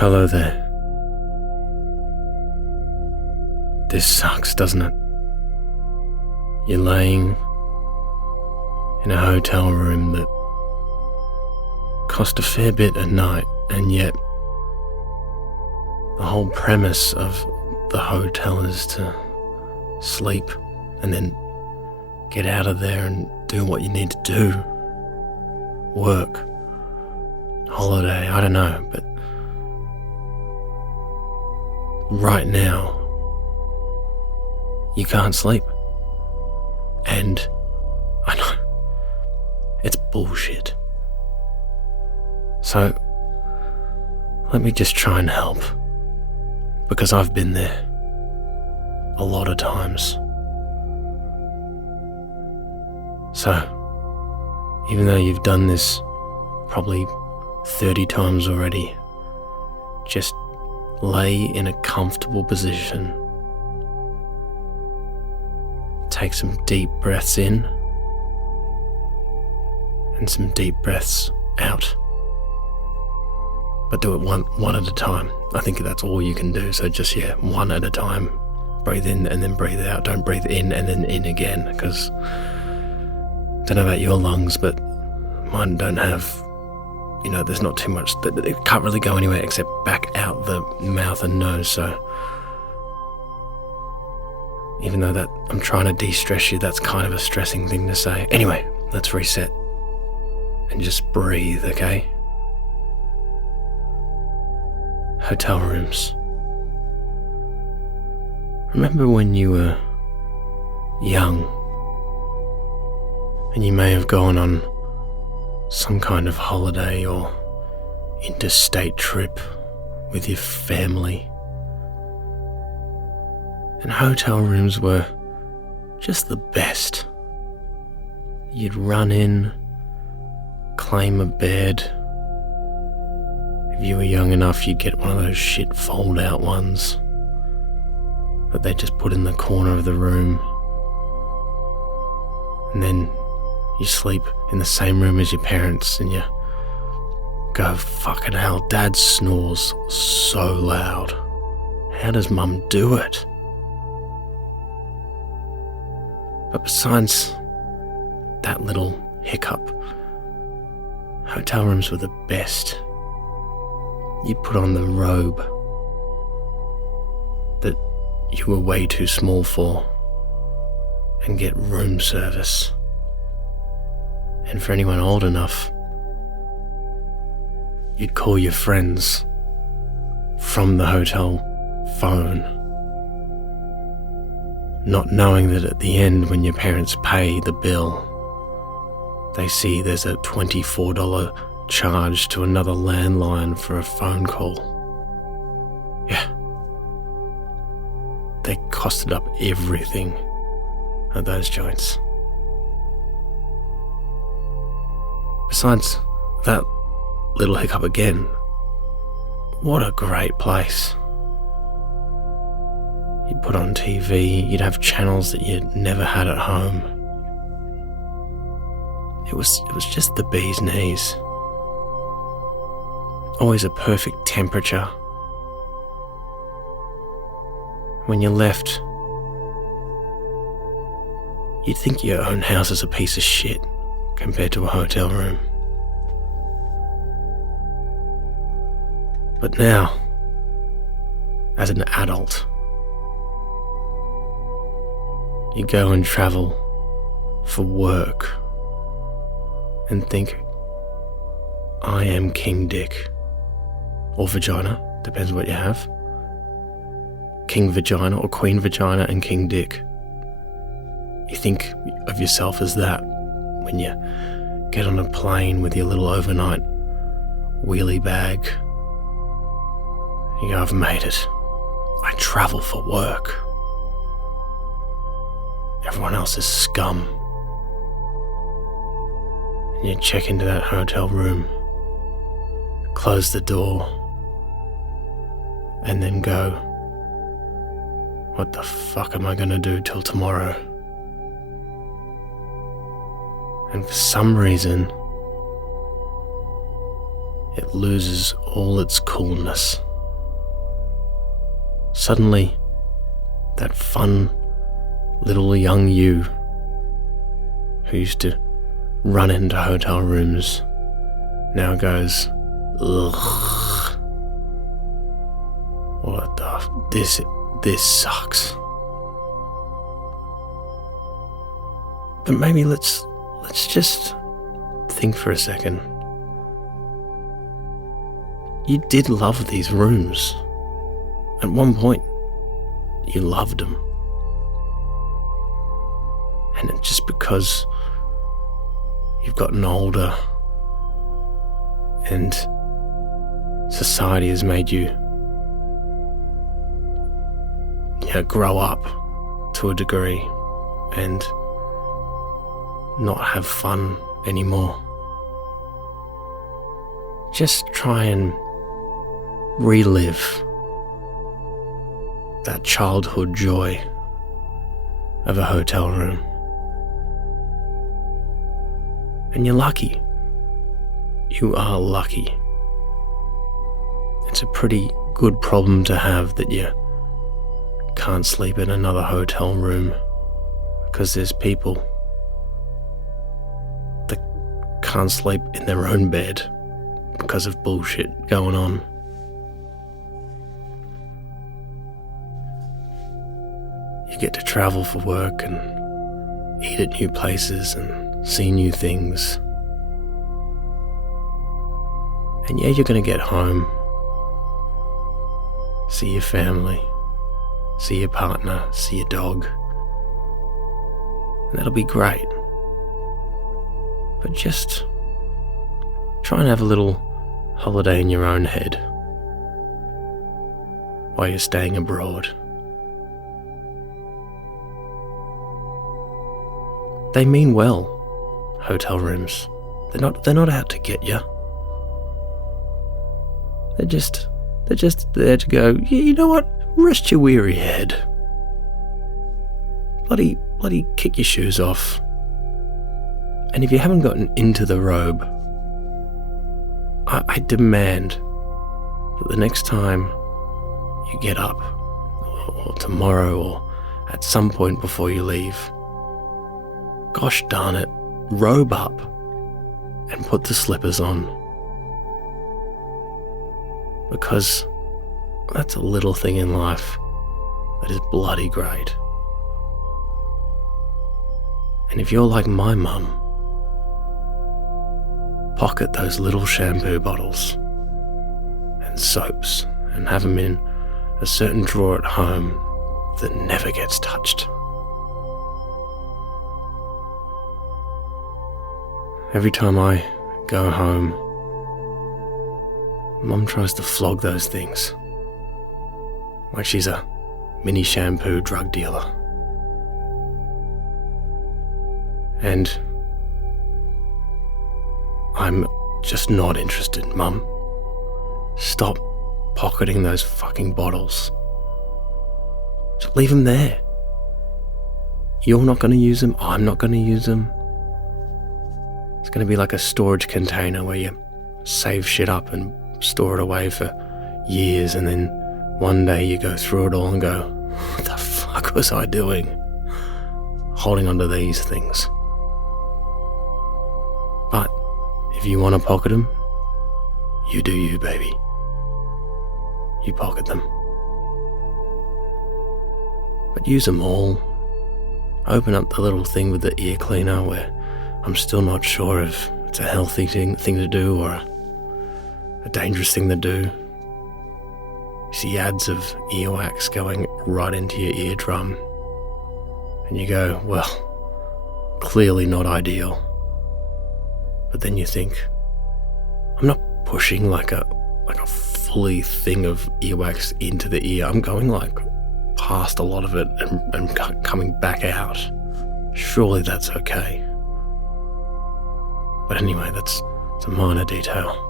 Hello there. This sucks, doesn't it? You're laying in a hotel room that cost a fair bit a night, and yet the whole premise of the hotel is to sleep and then get out of there and do what you need to do. Work, holiday, I don't know, but right now you can't sleep. And I know it's bullshit. So let me just try and help, because I've been there a lot of times. So even though you've done this probably 30 times already, just lay in a comfortable position. Take some deep breaths in and some deep breaths out. But do it one at a time. I think that's all you can do. So just, one at a time. Breathe in and then breathe out. Don't breathe in and then in again, because I don't know about your lungs, but mine don't have, there's not too much, it can't really go anywhere except back out the mouth and nose. So even though that I'm trying to de-stress you, that's kind of a stressing thing to say. Anyway, let's reset and just breathe, okay? Hotel rooms. Remember when you were young and you may have gone on some kind of holiday or interstate trip with your family, and hotel rooms were just the best. You'd run in, claim a bed. If you were young enough, you'd get one of those shit fold-out ones that they just put in the corner of the room. And then you sleep in the same room as your parents, and you go, fucking hell, Dad snores so loud. How does Mum do it? But besides that little hiccup, hotel rooms were the best. You'd put on the robe that you were way too small for and get room service. And for anyone old enough, you'd call your friends from the hotel phone, not knowing that at the end, when your parents pay the bill, they see there's a $24 charge to another landline for a phone call. Yeah. They costed up everything at those joints. Besides that little hiccup again, what a great place. You'd put on TV, you'd have channels that you'd never had at home. It was just the bee's knees. Always a perfect temperature. When you left, you'd think your own house is a piece of shit compared to a hotel room. But now, as an adult, you go and travel for work and think, I am King Dick. Or vagina, depends what you have. King Vagina or Queen Vagina and King Dick. You think of yourself as that when you get on a plane with your little overnight wheelie bag. You go, I've made it. I travel for work. Everyone else is scum. And you check into that hotel room, close the door, and then go, what the fuck am I gonna do till tomorrow? And for some reason, it loses all its coolness. suddenly that fun little young you who used to run into hotel rooms now goes, ugh, what the this sucks. But maybe let's just think for a second. You did love these rooms. At one point, you loved them. And it's just because you've gotten older and society has made you, grow up to a degree and not have fun anymore. Just try and relive that childhood joy of a hotel room. And you're lucky. You are lucky. It's a pretty good problem to have that you can't sleep in another hotel room because there's people that can't sleep in their own bed because of bullshit going on. You get to travel for work and eat at new places and see new things. And yeah, you're going to get home, see your family, see your partner, see your dog, and that'll be great. But just try and have a little holiday in your own head while you're staying abroad. They mean well, hotel rooms. They're not out to get you. They're just there to go, yeah, you know what? Rest your weary head. Bloody kick your shoes off. And if you haven't gotten into the robe, I demand that the next time you get up, or tomorrow, or at some point before you leave, gosh darn it, robe up and put the slippers on. Because that's a little thing in life that is bloody great. And if you're like my mum, pocket those little shampoo bottles and soaps and have them in a certain drawer at home that never gets touched. Every time I go home, Mum tries to flog those things like she's a mini shampoo drug dealer. And I'm just not interested, Mum. Stop pocketing those fucking bottles. Just leave them there. You're not going to use them, I'm not going to use them. It's going to be like a storage container where you save shit up and store it away for years, and then one day you go through it all and go, what the fuck was I doing? Holding onto these things. But if you want to pocket them, you do you, baby. You pocket them. But use them all. Open up the little thing with the ear cleaner where I'm still not sure if it's a healthy thing to do or a dangerous thing to do. You see ads of earwax going right into your eardrum, and you go, well, clearly not ideal. But then you think, I'm not pushing like a fully thing of earwax into the ear. I'm going like past a lot of it and coming back out. Surely that's okay. But anyway, it's a minor detail.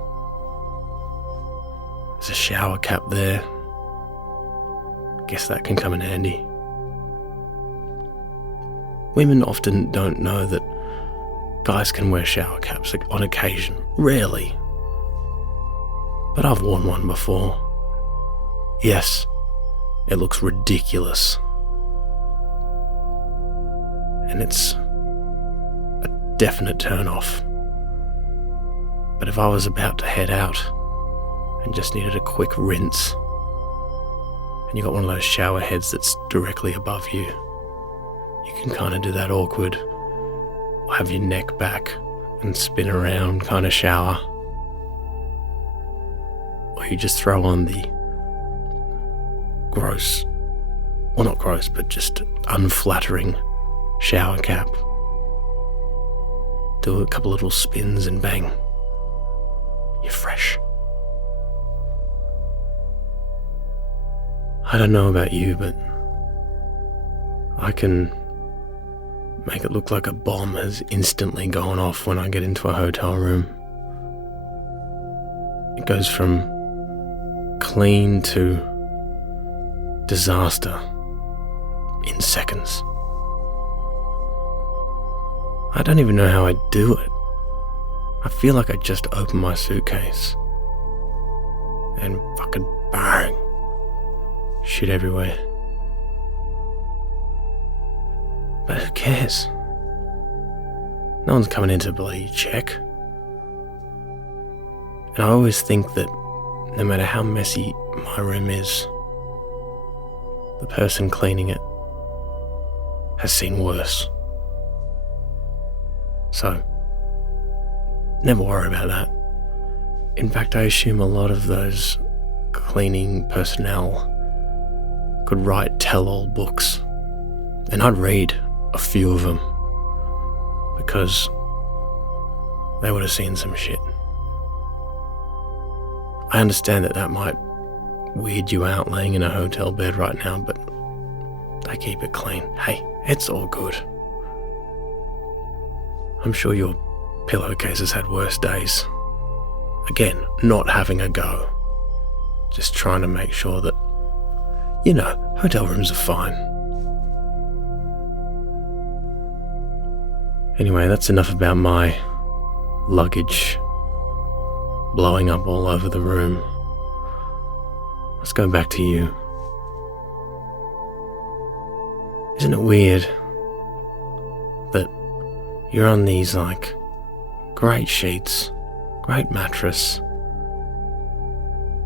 There's a shower cap there. Guess that can come in handy. Women often don't know that guys can wear shower caps on occasion. Rarely. But I've worn one before. Yes, It looks ridiculous. And it's a definite turn off. But if I was about to head out and just needed a quick rinse, and you got one of those shower heads that's directly above you, you can kind of do that awkward, have your neck back and spin around kind of shower. Or you just throw on the gross, well not gross, but just unflattering shower cap. Do a couple little spins and bang, you're fresh. I don't know about you, but I can make it look like a bomb has instantly gone off when I get into a hotel room. It goes from clean to disaster in seconds. I don't even know how I do it. I feel like I just open my suitcase and fucking bang, shit everywhere. But who cares? No one's coming in to bloody check. And I always think that no matter how messy my room is, the person cleaning it has seen worse. So, never worry about that. In fact, I assume a lot of those cleaning personnel could write tell-all books, and I'd read a few of them, because they would have seen some shit. I understand that might weird you out laying in a hotel bed right now, but they keep it clean. Hey, it's all good. I'm sure your pillowcase has had worse days. Again, not having a go. Just trying to make sure that, you know, hotel rooms are fine. Anyway, that's enough about my luggage blowing up all over the room. Let's go back to you. Isn't it weird that you're on these, like, great sheets, great mattress,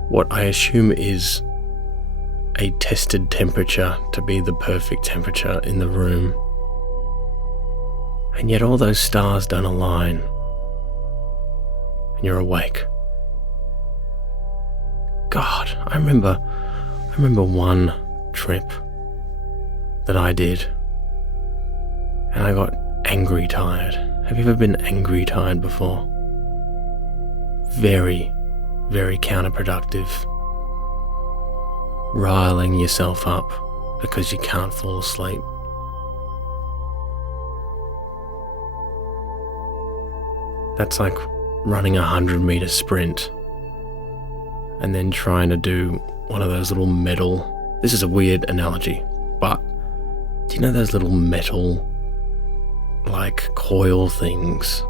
what I assume is a tested temperature to be the perfect temperature in the room, and yet all those stars don't align, and you're awake. God, I remember one trip that I did, and I got angry tired. Have you ever been angry tired before? Very, very counterproductive. Riling yourself up because you can't fall asleep. That's like running a 100-meter sprint and then trying to do one of those little metal, this is a weird analogy, but do you know those little metal, like, coil things,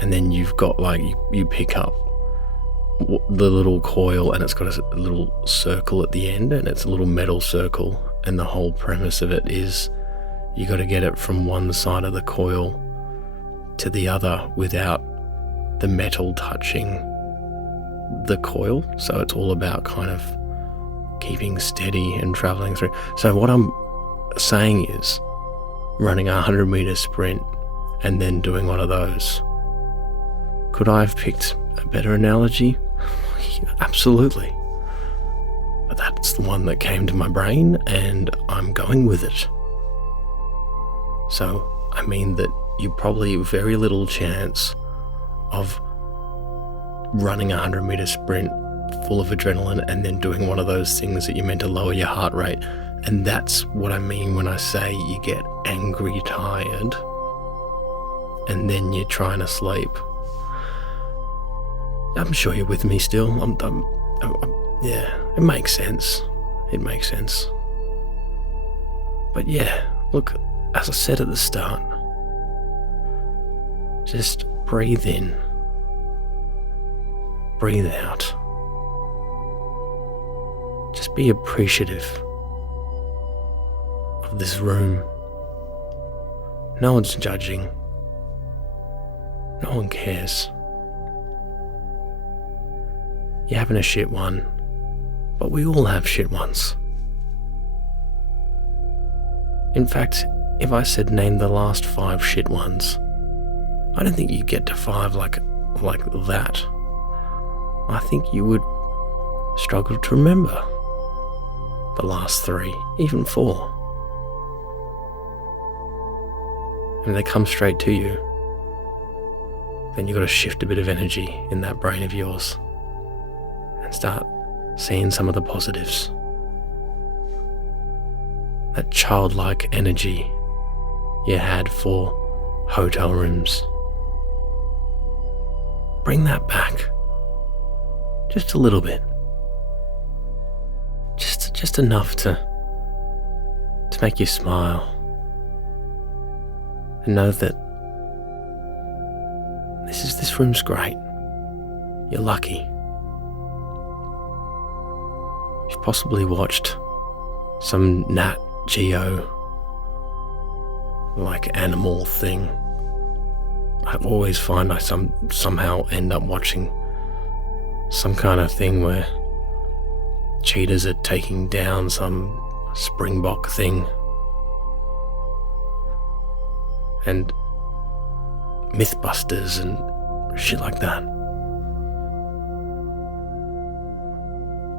and then you've got, like, you pick up the little coil and it's got a little circle at the end, and it's a little metal circle, and the whole premise of it is you got to get it from one side of the coil to the other without the metal touching the coil. So it's all about kind of keeping steady and traveling through. So what I'm saying is running a 100-meter sprint and then doing one of those. Could I have picked a better analogy? Absolutely. But that's the one that came to my brain, and I'm going with it. So, I mean that you probably very little chance of running a 100-meter sprint full of adrenaline and then doing one of those things that you're meant to lower your heart rate. And that's what I mean when I say you get angry tired and then you're trying to sleep. I'm sure you're with me still. Yeah, it makes sense. It makes sense. But yeah, look, as I said at the start, just breathe in, breathe out. Just be appreciative of this room. No one's judging. No one cares. You're having a shit one, but we all have shit ones. In fact, if I said name the last 5 shit ones, I don't think you'd get to 5 like that. I think you would struggle to remember the last 3, even 4. And they come straight to you, then you've got to shift a bit of energy in that brain of yours and start seeing some of the positives. That childlike energy you had for hotel rooms. Bring that back. Just a little bit. Just enough to make you smile. And know that this room's great. You're lucky. You've possibly watched some Nat Geo like animal thing. I always find I somehow end up watching some kind of thing where cheetahs are taking down some springbok thing, and Mythbusters and shit like that.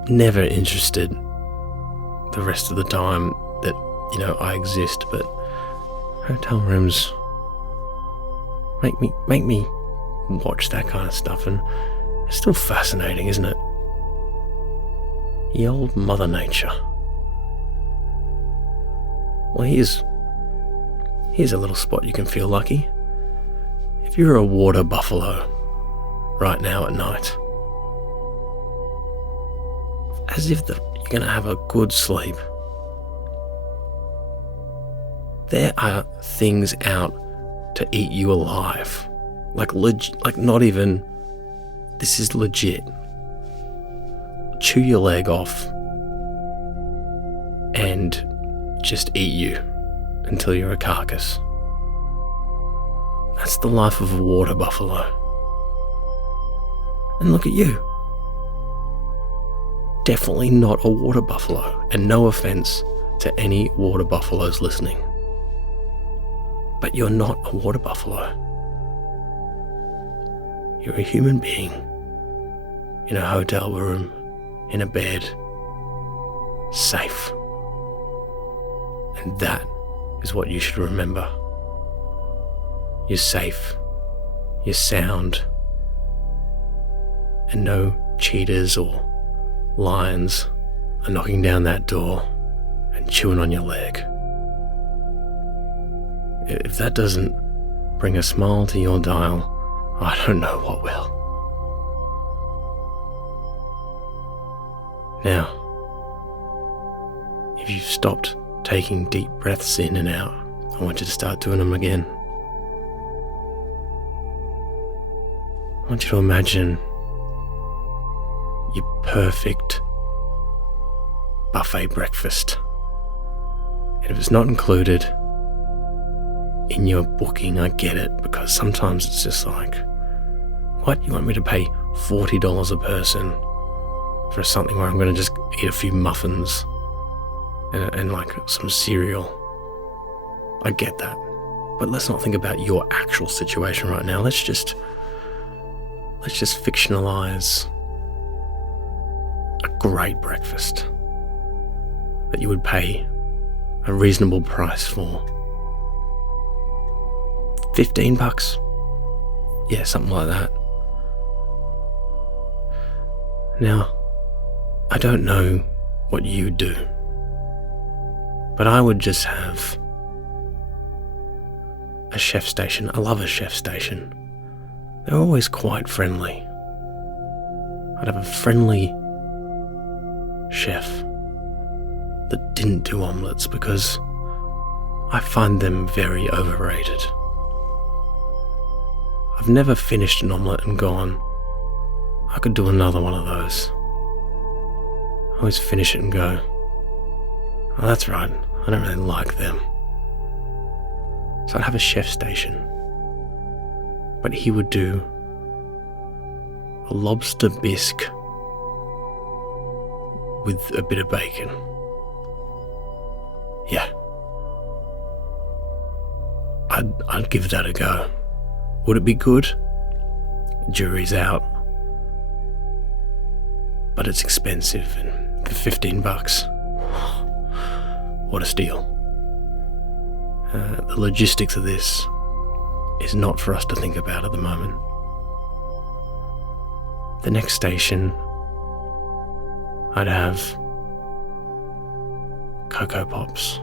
Never interested the rest of the time that, I exist, but hotel rooms make me watch that kind of stuff, and it's still fascinating, isn't it? The old Mother Nature. Well, here's a little spot you can feel lucky. If you're a water buffalo right now at night, as if you're going to have a good sleep, there are things out to eat you alive. Like not even, this is legit. Chew your leg off and just eat you until you're a carcass. That's the life of a water buffalo. And look at you. Definitely not a water buffalo, and no offense to any water buffaloes listening. But you're not a water buffalo. You're a human being in a hotel room, in a bed, safe. And that is what you should remember. You're safe, you're sound, and no cheetahs or lions are knocking down that door and chewing on your leg. If that doesn't bring a smile to your dial, I don't know what will. Now, if you've stopped taking deep breaths in and out, I want you to start doing them again. I want you to imagine your perfect buffet breakfast. And if it's not included in your booking, I get it, because sometimes it's just like, what, you want me to pay $40 a person for something where I'm going to just eat a few muffins and like some cereal? I get that, but let's not think about your actual situation right now. Let's just fictionalize a great breakfast that you would pay a reasonable price for. $15? Yeah, something like that. Now, I don't know what you do, but I would just have a chef station. I love a chef station. They're always quite friendly. I'd have a friendly chef that didn't do omelettes, because I find them very overrated. I've never finished an omelette and gone, I could do another one of those. I always finish it and go, oh, that's right, I don't really like them. So I'd have a chef station. But he would do a lobster bisque with a bit of bacon. Yeah. I'd give that a go. Would it be good? Jury's out. But it's expensive, and for $15, what a steal. The logistics of this is not for us to think about at the moment. The next station, I'd have Cocoa Pops.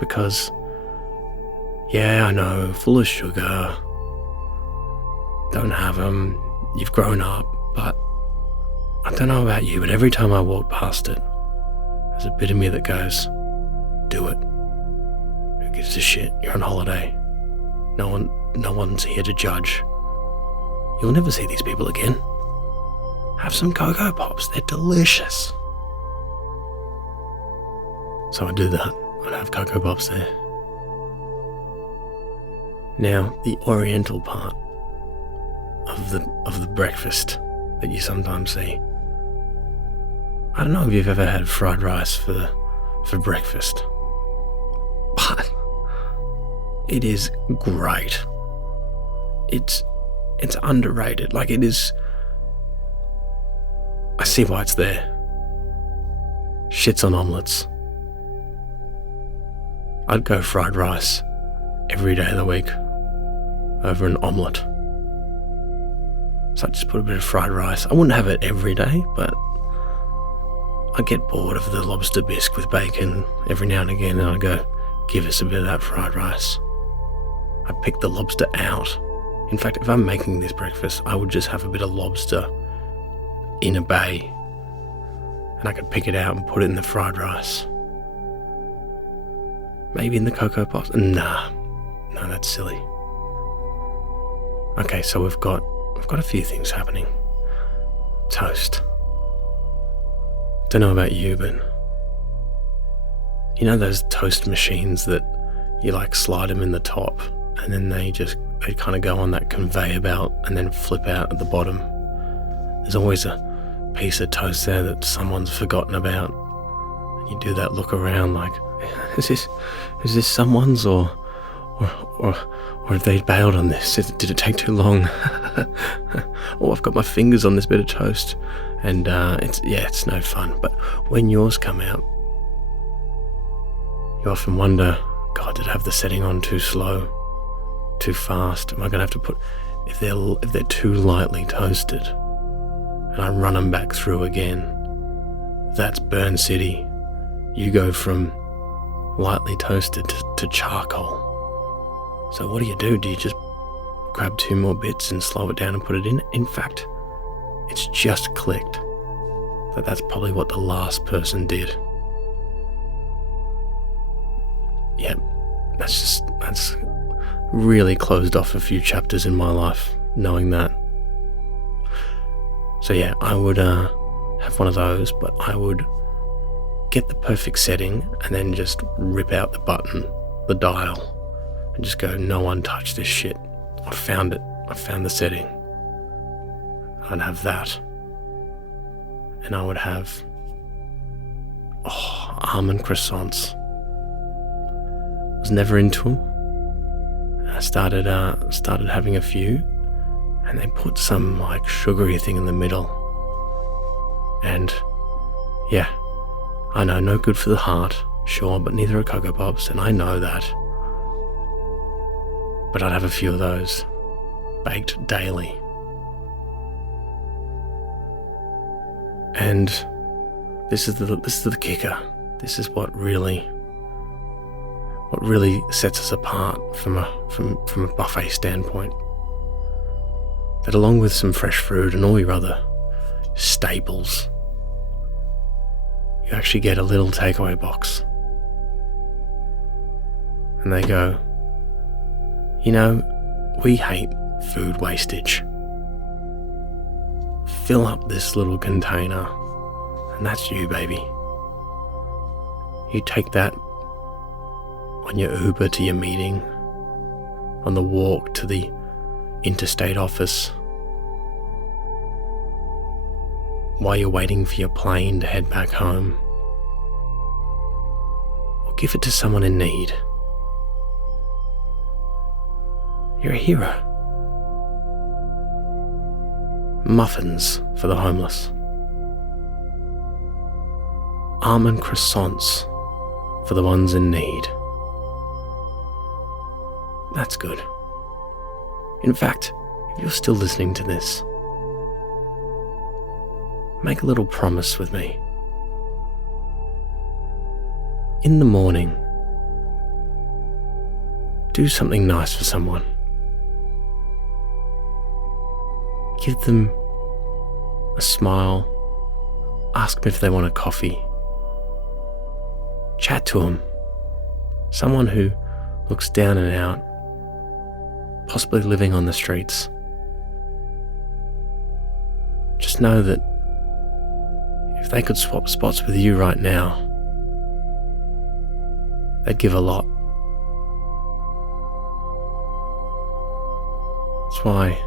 Because, yeah, I know, full of sugar. Don't have them. You've grown up, but I don't know about you, but every time I walk past it, there's a bit of me that goes, do it. Who gives a shit? You're on holiday. No one's here to judge. You'll never see these people again. Have some Cocoa Pops, they're delicious. So I do that. I'd have Cocoa Pops there. Now, the oriental part of the breakfast that you sometimes see. I don't know if you've ever had fried rice for breakfast, but it is great. It's underrated. Like, it is. I see why it's there. Shits on omelettes. I'd go fried rice every day of the week over an omelette. So I'd just put a bit of fried rice. I wouldn't have it every day, but I get bored of the lobster bisque with bacon every now and again, and I go, give us a bit of that fried rice. I pick the lobster out. In fact, if I'm making this breakfast, I would just have a bit of lobster in a bay, and I could pick it out and put it in the fried rice. Maybe in the Cocoa Pops. Nah, that's silly. Okay, so we've got a few things happening. Toast. Don't know about you, but you know those toast machines that you like slide them in the top and then they kind of go on that conveyor belt and then flip out at the bottom. There's always a piece of toast there that someone's forgotten about. And you do that look around like, is this someone's or have they bailed on this? Did it take too long? Oh, I've got my fingers on this bit of toast, and it's no fun. But when yours come out, you often wonder, God, did I have the setting on too slow, too fast? Am I going to have to put, if they're too lightly toasted, and I run them back through again, that's Burn City. You go from lightly toasted to charcoal. So what do? Do you just grab 2 more bits and slow it down and put it in? In fact, it's just clicked that that's probably what the last person did. Yep, that's really closed off a few chapters in my life, knowing that. So yeah, I would have one of those, but I would get the perfect setting and then just rip out the button, the dial, and just go, no one touch this shit. I found it. I found the setting. I'd have that. And I would have almond croissants. Was never into them. I started having a few, and they put some like sugary thing in the middle. And yeah, I know, no good for the heart, sure, but neither are Cocoa Pops, and I know that. But I'd have a few of those, baked daily. And this is the kicker. This is what really sets us apart from a buffet standpoint. That along with some fresh fruit and all your other staples, you actually get a little takeaway box. And they go, you know, we hate food wastage. Fill up this little container, and that's you, baby. You take that on your Uber to your meeting, on the walk to the interstate office, while you're waiting for your plane to head back home, or give it to someone in need. You're a hero. Muffins for the homeless. Almond croissants for the ones in need. That's good. In fact, if you're still listening to this, make a little promise with me. In the morning, do something nice for someone. Give them a smile, ask them if they want a coffee. Chat to them. Someone who looks down and out, possibly living on the streets. Just know that if they could swap spots with you right now, they'd give a lot. That's why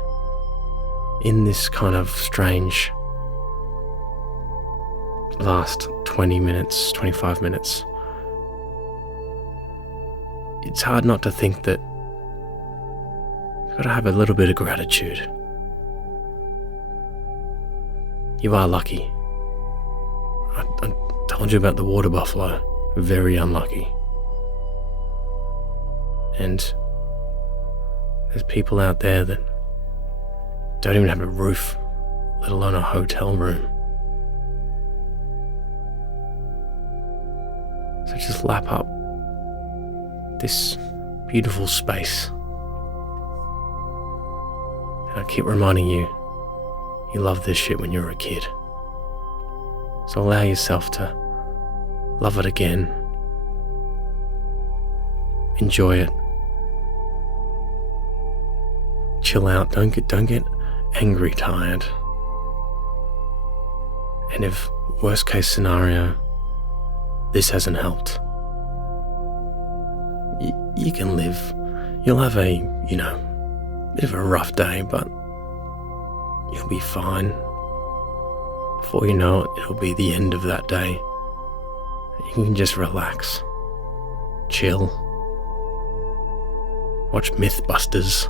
in this kind of strange last 20 minutes, 25 minutes, it's hard not to think that you've got to have a little bit of gratitude. You are lucky. I told you about the water buffalo. Very unlucky. And there's people out there that don't even have a roof, let alone a hotel room. So just lap up this beautiful space. And I keep reminding you, you loved this shit when you were a kid. So allow yourself to love it again. Enjoy it. Chill out. Don't get angry tired. And if worst case scenario, this hasn't helped, you can live. You'll have a, bit of a rough day, but you'll be fine. Before you know it, it'll be the end of that day. You can just relax, chill, watch Mythbusters.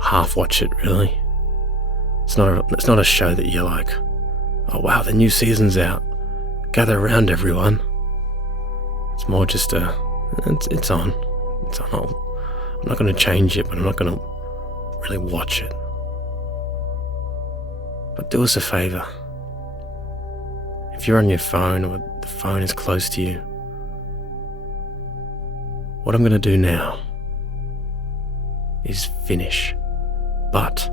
Half watch it, really. It's not a show that you're like, oh wow, the new season's out. Gather around, everyone. It's more just it's on. I'm not going to change it, but I'm not going to really watch it. But do us a favour. If you're on your phone or the phone is close to you, what I'm going to do now is finish. But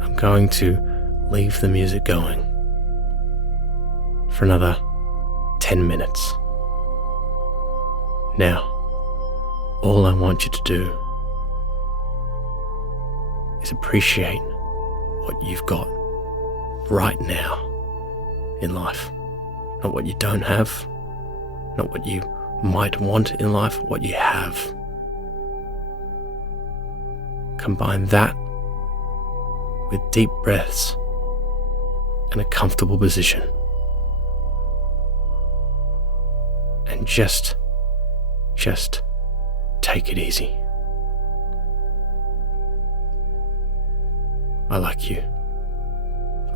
I'm going to leave the music going for another 10 minutes. Now, all I want you to do is appreciate what you've got right now in life. Not what you don't have, not what you might want in life, what you have. Combine that with deep breaths and a comfortable position. And just take it easy. I like you.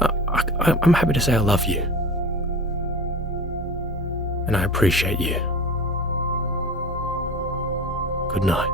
I'm happy to say I love you. And I appreciate you. Good night.